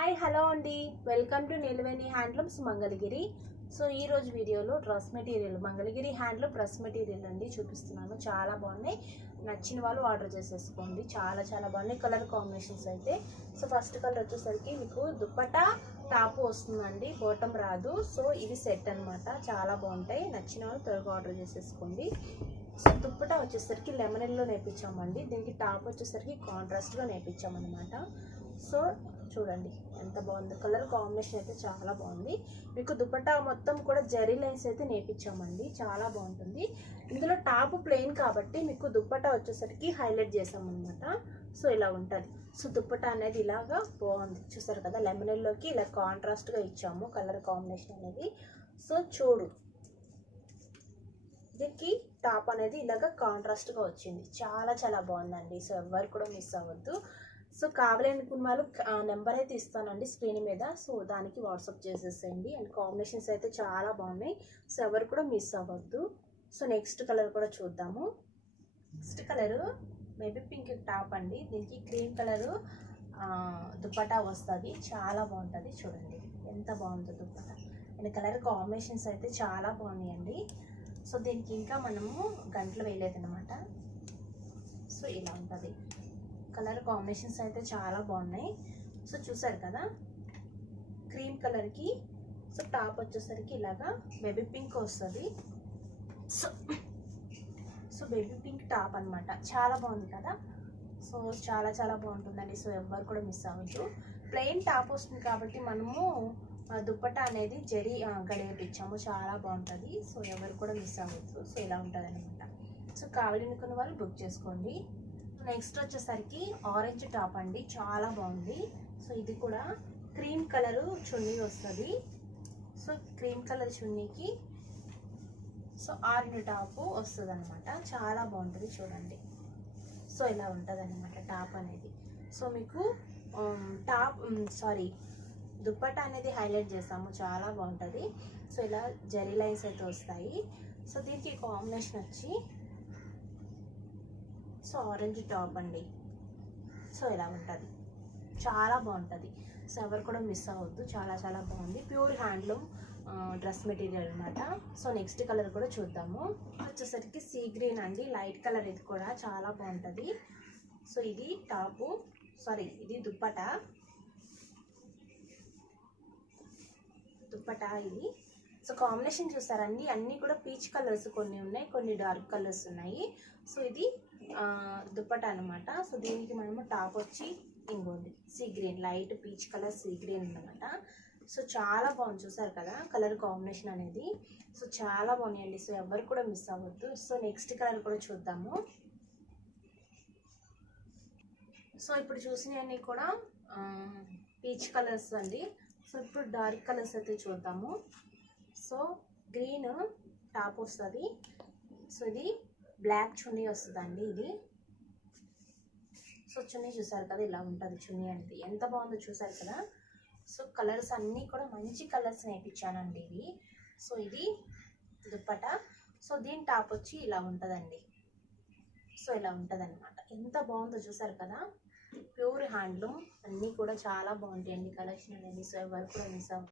Hi hello అండి. Welcome to Nilaveni handlooms Mangalagiri. So ఈ రోజు వీడియోలో dress material Mangalagiri handloom dress material అండి చూపిస్తున్నాను. చాలా బాగున్నాయి. నచ్చిన వాళ్ళు ఆర్డర్ చేసేసుకోండి. చాలా చాలా బాగున్నాయి. కలర్ కాంబినేషన్స్ అయితే. సో ఫస్ట్ కలర్ వచ్చేసరికి మీకు దుప్పటా టాప్ వస్తుందండి. బోటం రాదు. సో ఇది సెట్ అన్నమాట. చాలా బాగుంటాయి. నచ్చిన వాళ్ళు త్వరగా ఆర్డర్ చేసేసుకోండి. సో దుప్పట వచ్చేసరికి లెమన్ ఎల్లో నేర్పించామండి. దీనికి టాప్ వచ్చేసరికి కాంట్రాస్ట్గా నేర్పించామన్నమాట. సో చూడండి ఎంత బాగుంది. కలర్ కాంబినేషన్ అయితే చాలా బాగుంది. మీకు దుపట్టా మొత్తం కూడా జరీ లైన్స్ అయితే నేర్పించామండి. చాలా బాగుంటుంది. ఇందులో టాప్ ప్లెయిన్ కాబట్టి మీకు దుప్పట్టా వచ్చేసరికి హైలైట్ చేసామన్నమాట సో ఇలా ఉంటుంది. సో దుప్పట్టా అనేది ఇలాగా బాగుంది. చూసారు కదా లెమనెల్లోకి ఇలా కాంట్రాస్ట్గా ఇచ్చాము కలర్ కాంబినేషన్ అనేది. సో చూడు దీనికి టాప్ అనేది ఇలాగ కాంట్రాస్ట్గా వచ్చింది. చాలా చాలా బాగుందండి. సో ఎవరు కూడా మిస్ అవ్వద్దు. సో కావాలనుకున్న వాళ్ళు నెంబర్ అయితే ఇస్తానండి స్క్రీన్ మీద. సో దానికి వాట్సాప్ చేసేసేయండి. అండ్ కాంబినేషన్స్ అయితే చాలా బాగున్నాయి. సో ఎవరు కూడా మిస్ అవ్వద్దు. సో నెక్స్ట్ కలర్ కూడా చూద్దాము. Next colour maybe pink top అండి. దీనికి క్రీమ్ కలరు దుప్పటా వస్తుంది. చాలా బాగుంటుంది. చూడండి. ఎంత బాగుంటుంది దుప్పటా అండ్ కలర్ కాంబినేషన్స్ అయితే చాలా బాగున్నాయండి. సో దీనికి ఇంకా మనము గంటలు వేయలేదన్నమాట. సో ఇలా ఉంటుంది. కలర్ కాంబినేషన్స్ అయితే చాలా బాగున్నాయి. సో చూసారు కదా? క్రీమ్ కలర్కి సో టాప్ వచ్చేసరికి ఇలాగా బేబీ పింక్ వస్తుంది. So so baby pink top అనమాట చాలా బాగుంది కదా? సో చాలా చాలా బాగుంటుందండి. సో ఎవరు కూడా మిస్ అవ్వద్దు. ప్లెయిన్ టాప్ వస్తుంది కాబట్టి మనము దుప్పట అనేది జరి గడియపించాము చాలా బాగుంటుంది. సో ఎవరు కూడా మిస్ అవ్వద్దు. సో ఇలా ఉంటుంది అనమాట సో కావాలనుకున్న వాళ్ళు బుక్ చేసుకోండి. నెక్స్ట్ వచ్చేసరికి ఆరెంజ్ టాప్ అండి. చాలా బాగుంది. సో ఇది కూడా క్రీమ్ కలర్ చున్నీ వస్తుంది. సో క్రీమ్ కలర్ చున్నీకి సో ఆరెంజ్ టాప్ వస్తుంది అనమాట చాలా బాగుంటుంది చూడండి. సో ఇలా ఉంటుంది అనమాట టాప్ అనేది. సో మీకు టాప్ సారీ దుప్పట్టా అనేది హైలైట్ చేస్తాము చాలా బాగుంటుంది. సో ఇలా జరీ లైన్స్ అయితే వస్తాయి. సో దీనికి కాంబినేషన్ వచ్చి సో ఆరెంజ్ టాప్ అండి. సో ఇలా ఉంటుంది. చాలా బాగుంటుంది. సో ఎవరు కూడా మిస్ అవ్వద్దు. చాలా చాలా బాగుంది. ప్యూర్ హ్యాండ్లూమ్ డ్రెస్ మెటీరియల్ అనమాట సో నెక్స్ట్ కలర్ కూడా చూద్దాము. వచ్చేసరికి సీ గ్రీన్ అండి. లైట్ కలర్ ఇది కూడా. చాలా బాగుంటుంది. సో ఇది టాపు. సారీ ఇది దుప్పట దుప్పటా ఇది. సో కాంబినేషన్ చూసారండి. అన్నీ కూడా పీచ్ కలర్స్ కొన్ని ఉన్నాయి కొన్ని డార్క్ కలర్స్ ఉన్నాయి. సో ఇది దుప్పట అనమాట సో దీనికి మనము టాప్ వచ్చి ఇంకోండి sea green light peach colour sea green అనమాట సో చాలా బాగుంది. చూసారు కదా కలర్ కాంబినేషన్ అనేది. సో చాలా బాగున్నాయండి. సో ఎవరు కూడా మిస్ అవ్వద్దు. సో నెక్స్ట్ కలర్ కూడా చూద్దాము. సో ఇప్పుడు చూసినవన్నీ కూడా పీచ్ కలర్స్ అండి. సో ఇప్పుడు డార్క్ కలర్స్ అయితే చూద్దాము. సో గ్రీన్ టాప్ వస్తుంది. సో ఇది బ్లాక్ చున్నీ వస్తుందండి ఇది. సో చున్నీ చూసారు కదా ఇలా ఉంటుంది చున్నీ అనేది. ఎంత బాగుందో చూసారు కదా. సో కలర్స్ అన్నీ కూడా మంచి కలర్స్ నేర్పించానండి ఇవి. సో ఇది దుప్పట. సో దీని టాప్ వచ్చి ఇలా ఉంటుందండి. సో ఇలా ఉంటుంది ఎంత బాగుందో చూసారు కదా. Pure handloom. అన్నీ కూడా చాలా బాగుంటాయండి. కలెక్షన్ అనేది సో ఎవరు కూడా మిస్ అవ్వ